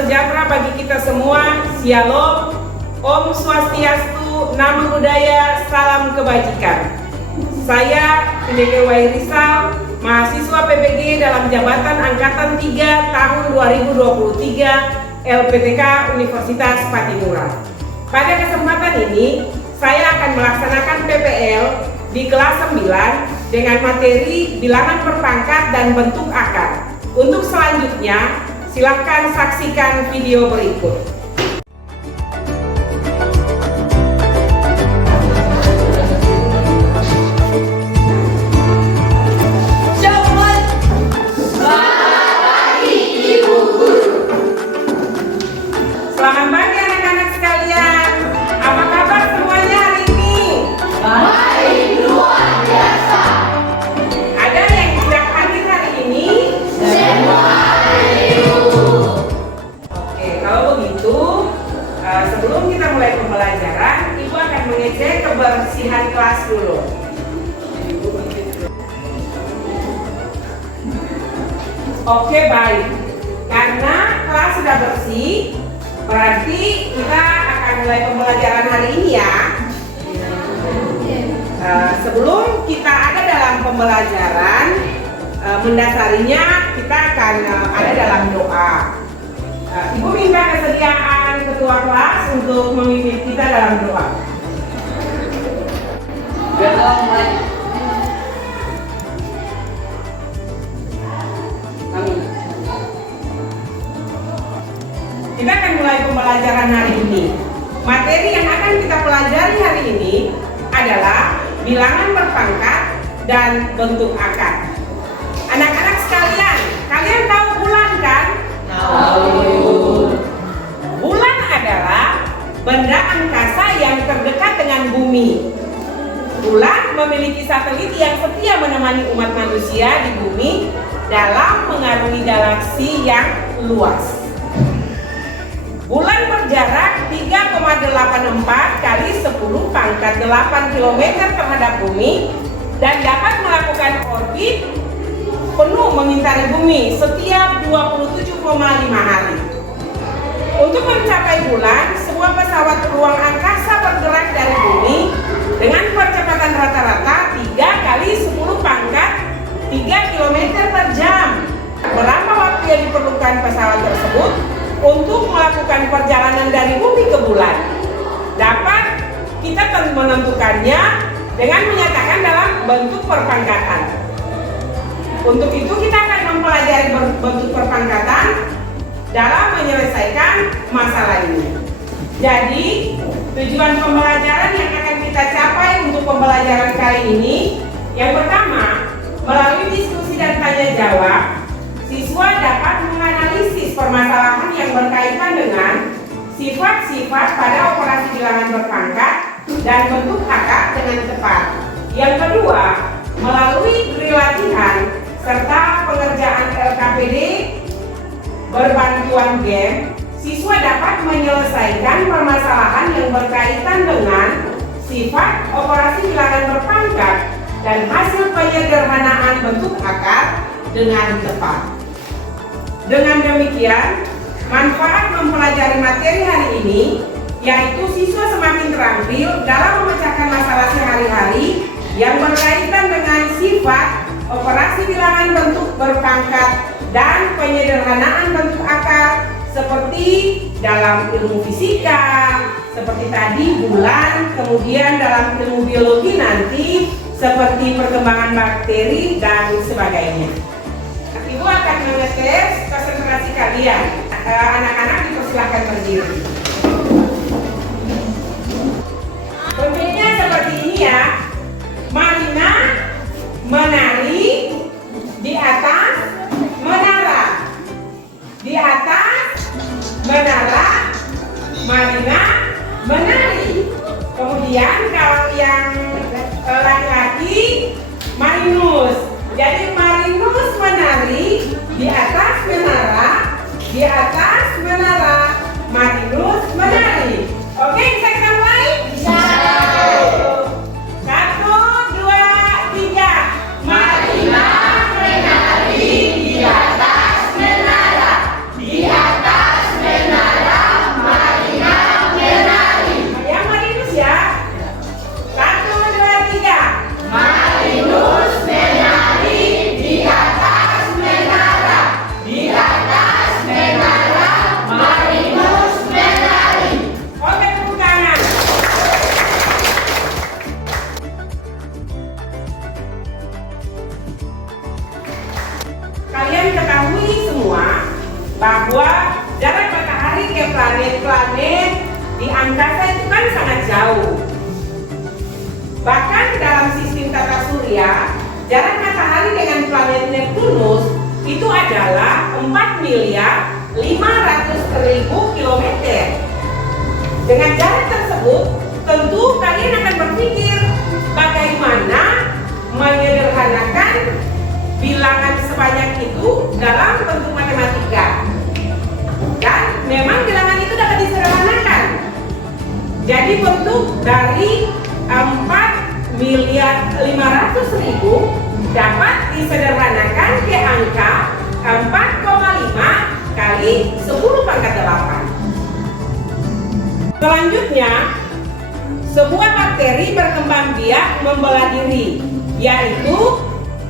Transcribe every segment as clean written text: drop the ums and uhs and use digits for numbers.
sejahtera bagi kita semua. Shalom, Om Swastiastu, Namo Buddhaya, salam kebajikan. Saya PDG Wairisal, mahasiswa PPG dalam jabatan Angkatan 3 tahun 2023 LPTK Universitas Patimura. Pada kesempatan ini, saya akan melaksanakan PPL di kelas 9 dengan materi bilangan berpangkat dan bentuk akar. Untuk selanjutnya, silakan saksikan video berikut. Selamat pagi anak-anak sekalian. Apa kabar semuanya hari ini? Baik, luar biasa. Ada yang tidak hadir hari ini? Semua Oke, kalau begitu, sebelum kita mulai pembelajaran, Ibu akan mengecek kebersihan kelas dulu. Oke, baik. Karena kelas sudah bersih, berarti kita akan mulai pembelajaran hari ini ya. Sebelum kita ada dalam pembelajaran, mendasarinya kita akan ada dalam doa. Ibu minta kesediaan ketua kelas untuk memimpin kita dalam doa. berdoa mulai. Amin. Kita akan mulai pembelajaran hari ini. Materi yang akan kita pelajari hari ini adalah bilangan berpangkat dan bentuk akar. Anak-anak sekalian, kalian tahu bulan kan? Bulan adalah benda angkasa yang terdekat dengan bumi. Bulan memiliki satelit yang setia menemani umat manusia di bumi dalam mengarungi galaksi yang luas. Bulan berjarak 3,84 kali 10 pangkat 8 km terhadap bumi dan dapat melakukan orbit penuh mengitari bumi setiap 27,5 hari. Untuk mencapai bulan, sebuah pesawat ruang angkasa bergerak dari bumi dengan percepatan rata-rata 3 kali 10 pangkat 3 km per jam. Berapa waktu yang diperlukan pesawat tersebut untuk melakukan perjalanan dari bumi ke bulan? Dapat kita menentukannya dengan menyatakan dalam bentuk perpangkatan. Untuk itu kita akan mempelajari bentuk perpangkatan dalam menyelesaikan masalah ini. Jadi, tujuan pembelajaran yang akan kita capai untuk pembelajaran kali ini, yang pertama, melalui diskusi dan tanya jawab, siswa dapat menganalisis permasalahan yang berkaitan dengan sifat-sifat pada operasi bilangan berpangkat dan bentuk akar dengan tepat. Yang kedua, melalui drill latihan serta pengerjaan LKPD berbantuan game, siswa dapat menyelesaikan permasalahan yang berkaitan dengan sifat operasi bilangan berpangkat dan hasil penyederhanaan bentuk akar dengan tepat. Dengan demikian, manfaat mempelajari materi hari ini yaitu siswa semakin terampil dalam memecahkan masalah sehari-hari yang berkaitan dengan sifat operasi bilangan bentuk berpangkat dan penyederhanaan bentuk akar seperti dalam ilmu fisika, seperti tadi bulan, kemudian dalam ilmu biologi nanti seperti perkembangan bakteri dan sebagainya. Ibu akan mengetes konsentrasi kalian. Anak-anak dipersilahkan berdiri. Bentuknya seperti ini ya. Marina menari di atas menara. Di atas menara Marina menari. Kemudian kalau yang laki-laki Marinus. Jadi Marinus menari di atas angkasa itu kan sangat jauh. Bahkan dalam sistem tata surya, jarak matahari dengan planet Neptunus itu adalah 4.500.000 kilometer. Dengan jarak tersebut, tentu kalian akan berpikir bagaimana menyederhanakan bilangan sebanyak itu dalam bentuk matematika. Dan memang bilangan itu dapat disederhanakan. Jadi bentuk dari 4.500.000 dapat disederhanakan ke angka 4,5 kali 10 pangkat 8. Selanjutnya, sebuah bakteri berkembang biak membelah diri, yaitu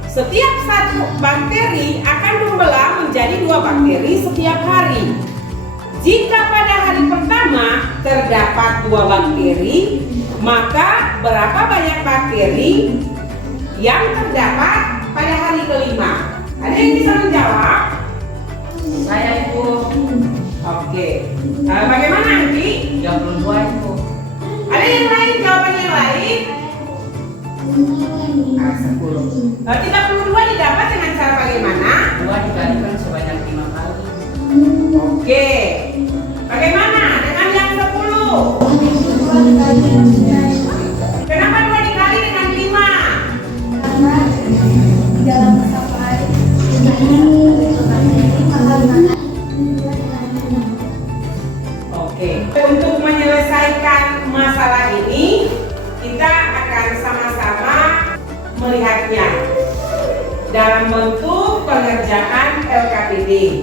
setiap satu bakteri akan membelah menjadi 2 bakteri setiap hari. Jika pada hari pertama terdapat 2 bakteri, maka berapa banyak bakteri yang terdapat pada hari kelima? Ada yang bisa menjawab? Saya Ibu. Oke. Bagaimana Anggi? 32 Ibu. Ada yang lain? Jawaban yang lain? 10. 32 didapat dengan cara bagaimana? 2 dikalikan sebanyak 5 kali. Oke. Bagaimana dengan yang 10? Kenapa 2 dikali dengan 5? Oke. Untuk menyelesaikan masalah ini, kita akan sama-sama melihatnya dalam bentuk pengerjaan LKPD.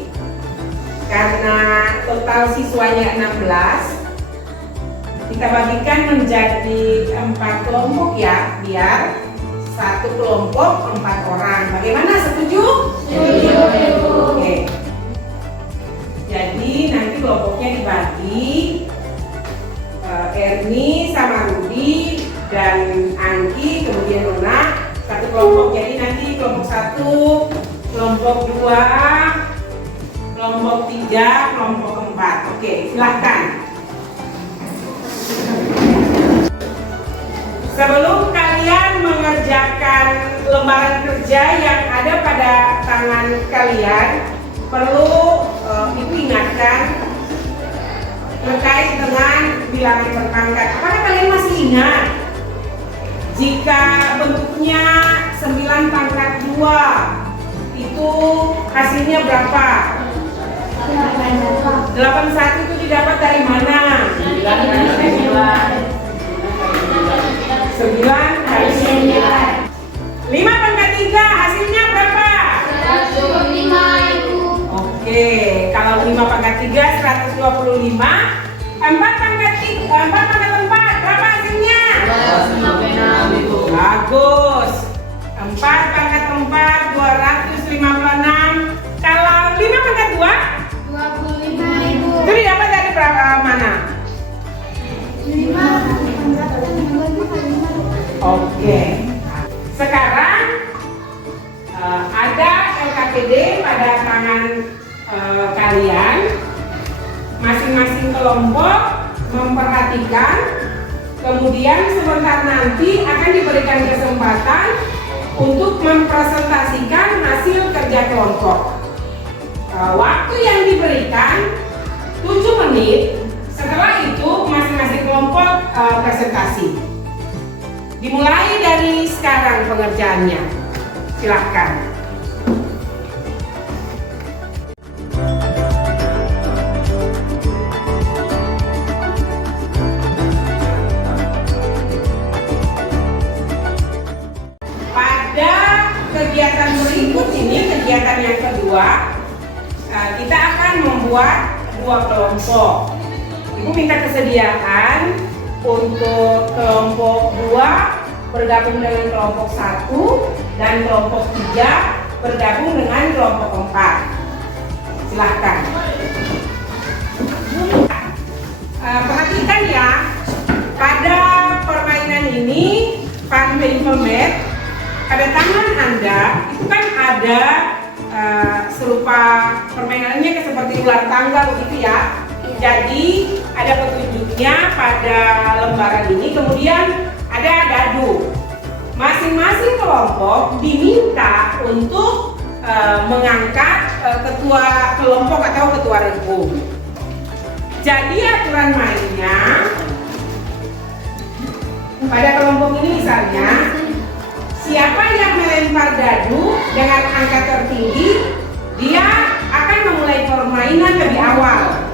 Karena total siswanya 16, kita bagikan menjadi 4 kelompok ya, biar satu kelompok 4 orang. Bagaimana, setuju? Setuju, Ibu. Oke. Jadi nanti kelompoknya dibagi, Erni sama Rudi dan Anggi, kemudian Nona, satu kelompok. Jadi nanti kelompok 1, kelompok 2, kelompok 3, kelompok 4. Oke, silahkan. Sebelum kalian mengerjakan lembaran kerja yang ada pada tangan kalian, perlu Ibu ingatkan terkait dengan bilangan berpangkat. Apakah kalian masih ingat? Jika bentuknya 9 pangkat 2, itu hasilnya berapa? 81 itu didapat dari mana? 9 kali 9. 5 pangkat 3 hasilnya berapa? 105 Ibu. Oke, kalau 5 pangkat 3 125. 4 pangkat 4 berapa hasilnya? 256 Ibu. Bagus. 4 pangkat 4 256. Kalau 5 pangkat 2? 25 Ibu. Itu didapat dari berapa mana? 5. Oke. Sekarang ada LKPD pada tangan kalian. Masing-masing kelompok memperhatikan. Kemudian sebentar nanti akan diberikan kesempatan untuk mempresentasikan hasil kerja kelompok. Waktu yang diberikan 7 menit. Setelah itu masing-masing kelompok presentasi. Dimulai dari sekarang pengerjaannya. Silahkan. Pada kegiatan berikut ini, kegiatan yang kedua, kita akan membuat 2 kelompok. Ibu minta kesediaan untuk kelompok 2 bergabung dengan kelompok 1 dan kelompok 3 bergabung dengan kelompok 4. Silahkan. Perhatikan ya, pada permainan ini Fun Paper, pada tangan Anda itu kan ada serupa permainannya seperti ular tangga begitu ya. Jadi ada petunjuk berikutnya pada lembaran ini kemudian ada dadu. Masing-masing kelompok diminta untuk mengangkat ketua kelompok atau ketua regu. Jadi aturan mainnya pada kelompok ini misalnya, siapa yang melempar dadu dengan angka tertinggi, dia akan memulai permainan lebih awal.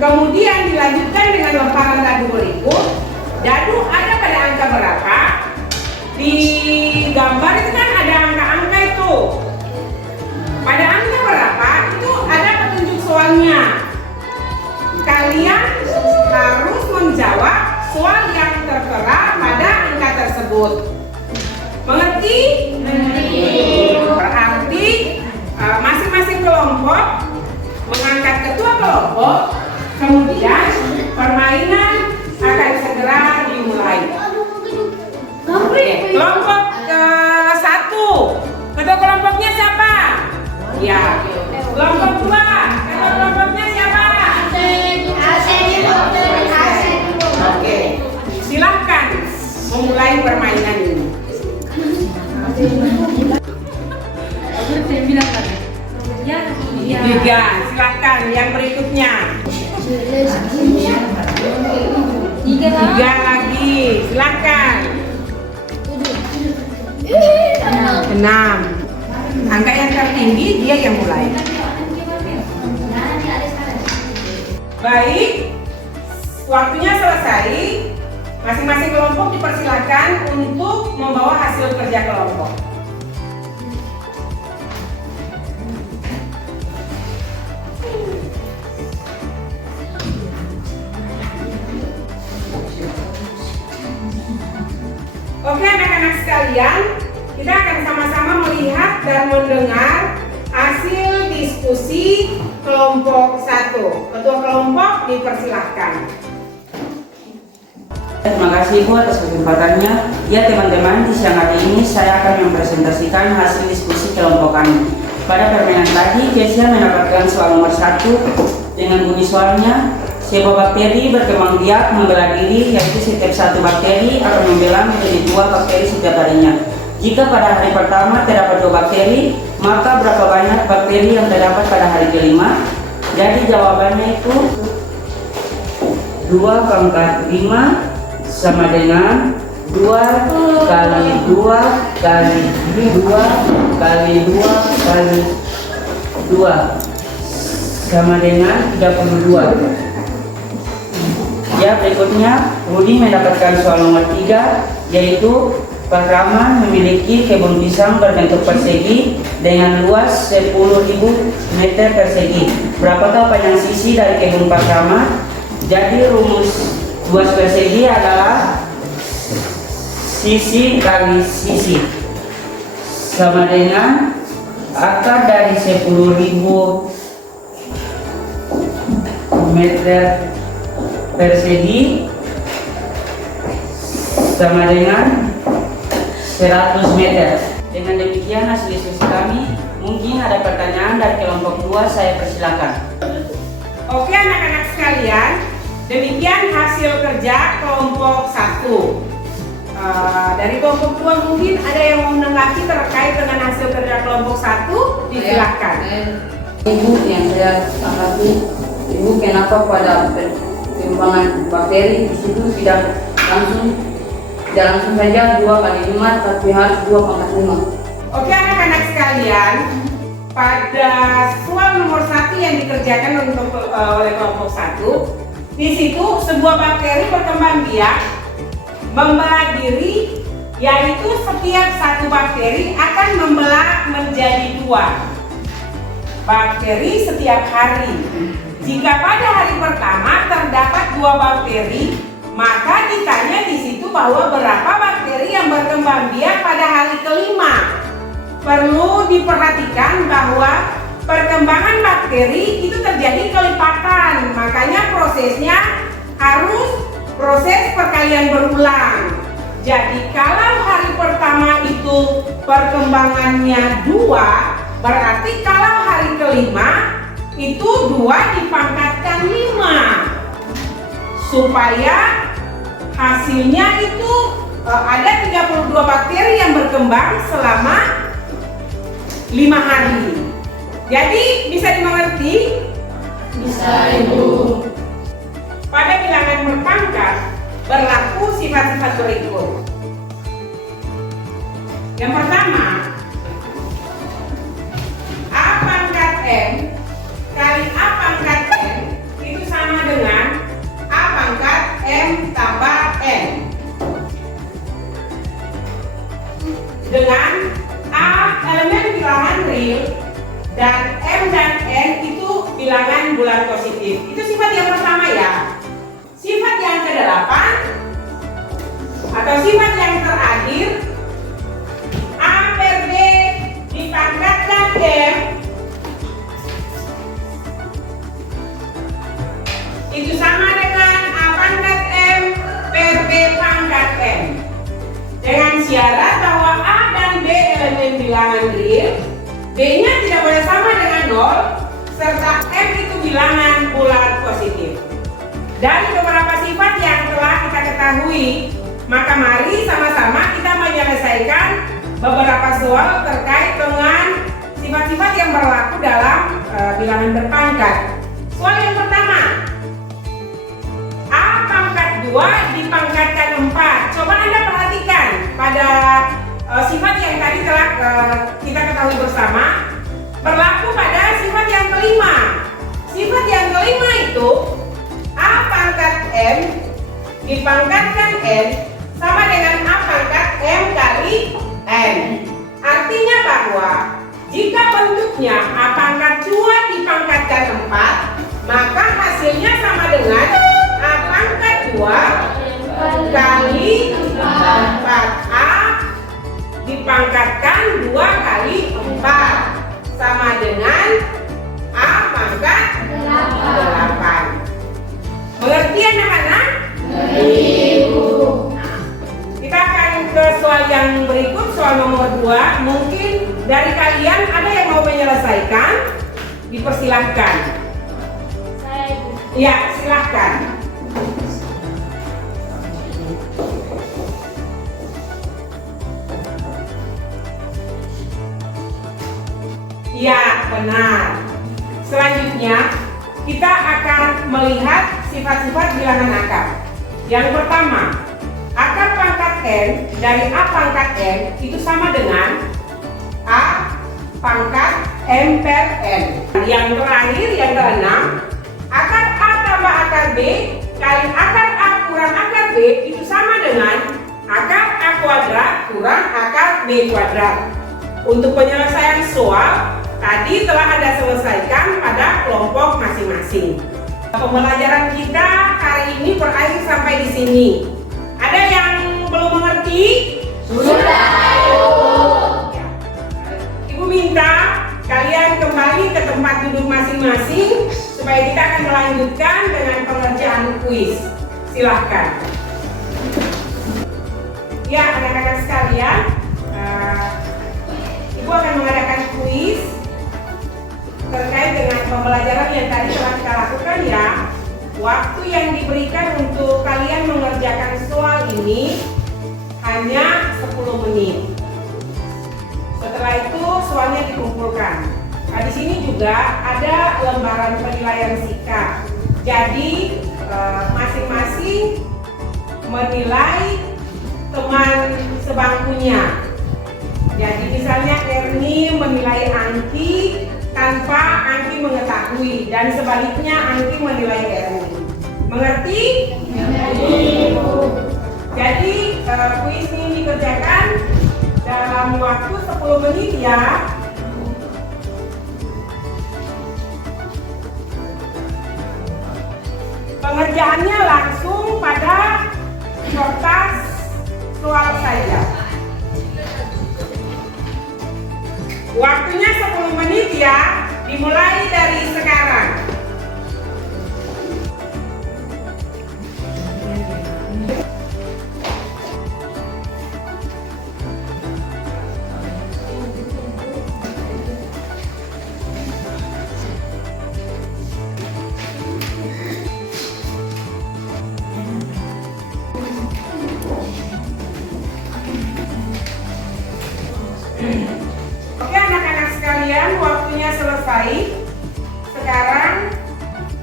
Kemudian dilanjutkan dengan lemparan dadu berikut. Dadu ada pada angka berapa? Di gambar itu kan ada angka-angka itu. Pada angka berapa itu ada petunjuk soalnya. Kalian harus menjawab soal yang tertera pada angka tersebut. Mengerti? Mengerti. Berarti masing-masing kelompok mengangkat ketua kelompok, kemudian permainan akan segera dimulai. Oke, kelompok ke-1. Ketua kelompoknya siapa? Ya. Kelompok 2. Ketua kelompoknya siapa? Oke. Silahkan memulai permainan ini. Tiga. Silahkan yang berikutnya. 3 lagi. Silahkan. 6. Angka yang tertinggi dia yang mulai. Baik, waktunya selesai. Masing-masing kelompok dipersilakan untuk membawa hasil kerja kelompok. Oke anak-anak sekalian, kita akan sama-sama melihat dan mendengar hasil diskusi kelompok 1. Ketua kelompok dipersilahkan. Terima kasih Ibu atas kesempatannya. Ya teman-teman, di siang hari ini saya akan mempresentasikan hasil diskusi kelompok kami. Pada permainan tadi, Kesia mendapatkan soal nomor 1 dengan bunyi soalnya, sebuah bakteri berkembang biak membela diri, yaitu setiap satu bakteri akan membela menjadi 2 bakteri setiap harinya. Jika pada hari pertama terdapat 2 bakteri, maka berapa banyak bakteri yang terdapat pada hari kelima? Jadi jawabannya itu 2 pangkat 5 sama dengan 2 kali 2 kali 2 kali 2 kali 2 sama dengan 32. Ya, berikutnya Rudi mendapatkan soal nomor 3, yaitu Pak Rahman memiliki kebun pisang berbentuk persegi dengan luas 10.000 meter persegi. Berapakah panjang sisi dari kebun Pak Rahman? Jadi rumus luas persegi adalah sisi kali sisi sama dengan akar dari 10.000 meter persegi sama dengan 100 meter. Dengan demikian hasil diskusi kami. Mungkin ada pertanyaan dari kelompok 2, saya persilakan. Oke anak-anak sekalian, demikian hasil kerja kelompok 1. Dari kelompok 2 mungkin ada yang mau menanggapi terkait dengan hasil kerja kelompok 1, disilahkan. Ibu, yang saya tanggapi, Ibu, kenapa pada perkembangan bakteri di situ tidak langsung saja 2 kali 5, tapi harus 2 pangkat 5. Oke anak-anak sekalian, pada soal nomor 1 yang dikerjakan oleh kelompok 1, di situ sebuah bakteri berkembang biak membelah diri, yaitu setiap satu bakteri akan membelah menjadi 2 bakteri setiap hari. Jika pada hari pertama terdapat 2 bakteri, maka ditanya di situ bahwa berapa bakteri yang berkembang biak pada hari kelima. Perlu diperhatikan bahwa perkembangan bakteri itu terjadi kelipatan, makanya prosesnya harus proses perkalian berulang. Jadi kalau hari pertama itu perkembangannya 2, berarti kalau hari kelima itu 2 dipangkatkan 5. supaya hasilnya itu ada 32 bakteri yang berkembang selama 5 hari. Jadi bisa dimengerti? Bisa, Ibu. Pada bilangan berpangkat berlaku sifat-sifat berikut. Yang pertama, A pangkat M kali A pangkat N itu sama dengan A pangkat M tambah N. Dengan A elemen bilangan real dan M dan N itu bilangan bulan positif. Itu sifat yang pertama ya. Sifat yang ke-8 atau sifat yang terakhir, A per B dipangkatkan M itu sama dengan A pangkat M per B pangkat M. Dengan syarat bahwa A dan B elemen bilangan real, B-nya tidak boleh sama dengan 0, serta M itu bilangan bulat positif. Dari beberapa sifat yang telah kita ketahui, maka mari sama-sama kita menyelesaikan beberapa soal terkait dengan sifat-sifat yang berlaku dalam bilangan berpangkat. Soal yang pertama, A pangkat 2 dipangkatkan 4. Coba Anda perhatikan pada sifat yang tadi telah kita ketahui bersama, berlaku pada sifat yang kelima. Sifat yang kelima itu A pangkat M dipangkatkan N sama dengan A pangkat M kali N. Artinya bahwa jika bentuknya A pangkat 2 dipangkatkan 4, maka hasilnya sama dengan A pangkat 2 kali 4A dipangkatkan 2 kali 4 sama dengan A pangkat 8. Mengerti anak-anak? Ibu. Kita akan ke soal yang berikut, soal nomor 2. Mungkin dari kalian ada yang mau menyelesaikan? Dipersilahkan. Saya, Ibu. Ya, silahkan. Ya, benar. Selanjutnya, kita akan melihat sifat-sifat bilangan akar. Yang pertama, akar pangkat N dari A pangkat N itu sama dengan A pangkat M per N. Yang terakhir, yang keenam, akar A tambah akar B kali akar A kurang akar B itu sama dengan akar A kuadrat kurang akar B kuadrat. Untuk penyelesaian soal tadi telah Anda selesaikan pada kelompok masing-masing. Pembelajaran kita hari ini berakhir sampai di sini. Ada yang belum mengerti? Sudah, Ibu. Ya. Ibu minta kalian kembali ke tempat duduk masing-masing supaya kita akan melanjutkan dengan pengerjaan kuis. Silahkan. Ya, anak-anak sekalian, Ibu akan mengadakan kuis terkait dengan pembelajaran yang tadi telah kita lakukan ya. Waktu yang diberikan untuk kalian mengerjakan soal ini hanya 10 menit. Setelah itu soalnya dikumpulkan. Nah, di sini juga ada lembaran penilaian sikap. Jadi masing-masing menilai teman sebangkunya. Jadi misalnya Erni menilai Angki tanpa Angki mengetahui, dan sebaliknya Angki menilai Erni. Mengerti? Jadi kuis ini dikerjakan dalam waktu 10 menit ya. Pengerjaannya langsung pada kertas soal saja. Waktunya 10 menit ya, dimulai dari sekarang. Sekarang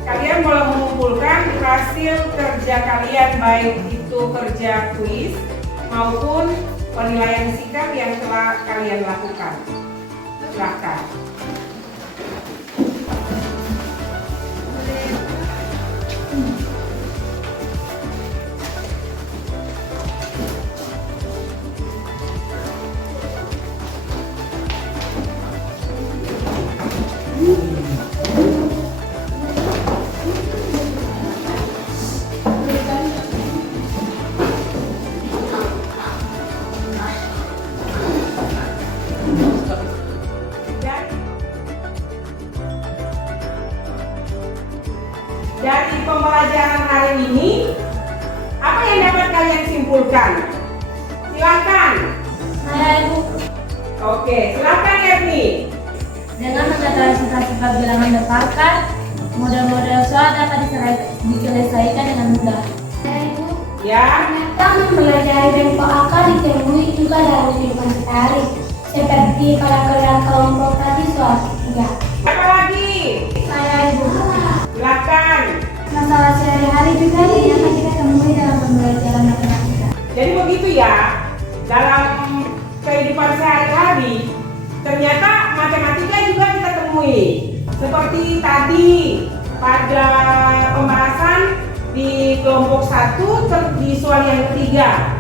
kalian boleh mengumpulkan hasil kerja kalian, baik itu kerja kuis maupun penilaian sikap yang telah kalian lakukan. Silakan. Dari pembelajaran hari ini, apa yang dapat kalian simpulkan? Silakan. Saya Ibu. Oke, silakan Erni. Dengan mengetahui sifat-sifat bilangan berpangkat, model-model soal dapat diselesaikan dengan mudah. Saya Ibu. Ya. Ternyata mempelajari bentuk akar ditemui juga dalam kehidupan sehari, seperti pada kerjaan kelompok tadi soal 3. Apa lagi? Saya Ibu. Silakan. Masalah sehari-hari juga dapat kita temui dalam pembelajaran matematika. Jadi begitu ya, dalam kehidupan sehari-hari ternyata matematika juga kita temui. Seperti tadi pada pembahasan di kelompok 1 di soal yang ketiga,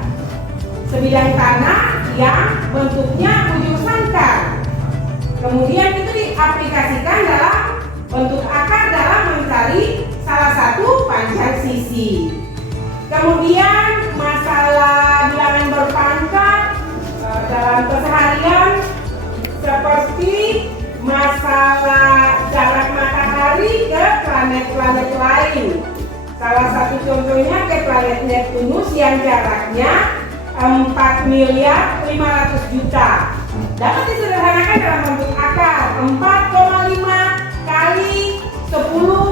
sebidang tanah yang bentuknya ujung sangkar. Kemudian itu diaplikasikan dalam bentuk akar dalam mencari salah satu panjang sisi. Kemudian masalah bilangan berpangkat dalam keseharian seperti masalah jarak matahari ke planet-planet lain. Salah satu contohnya ke planet Neptunus yang jaraknya 4.500.000.000. Dapat disederhanakan dalam bentuk akar 4,5 kali 10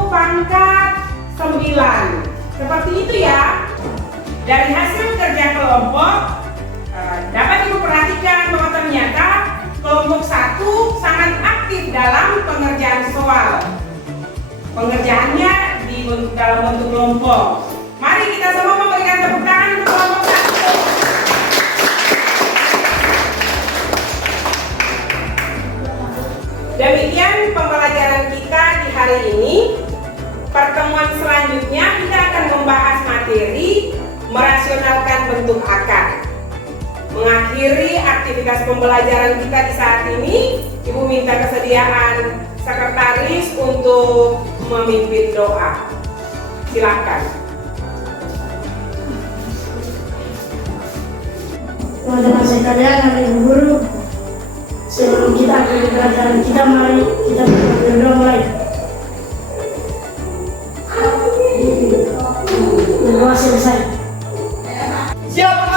pangkat 9. Seperti itu ya. Dari hasil kerja kelompok dapat Ibu perhatikan bahwa ternyata kelompok 1 sangat aktif dalam pengerjaan soal. Pengerjaannya dalam bentuk kelompok. Mari kita semua memberikan tepuk tangan untuk kelompok 1. Demikian pembelajaran kita di hari ini. Pertemuan selanjutnya kita akan membahas materi merasionalkan bentuk akar. Mengakhiri aktivitas pembelajaran kita di saat ini, Ibu minta kesediaan sekretaris untuk memimpin doa. Silakan. Teman-teman sekalian, Ibu Guru, sebelum kita akhiri pelajaran kita, mari kita berdoa mulai. Berdoa selesai. Siap.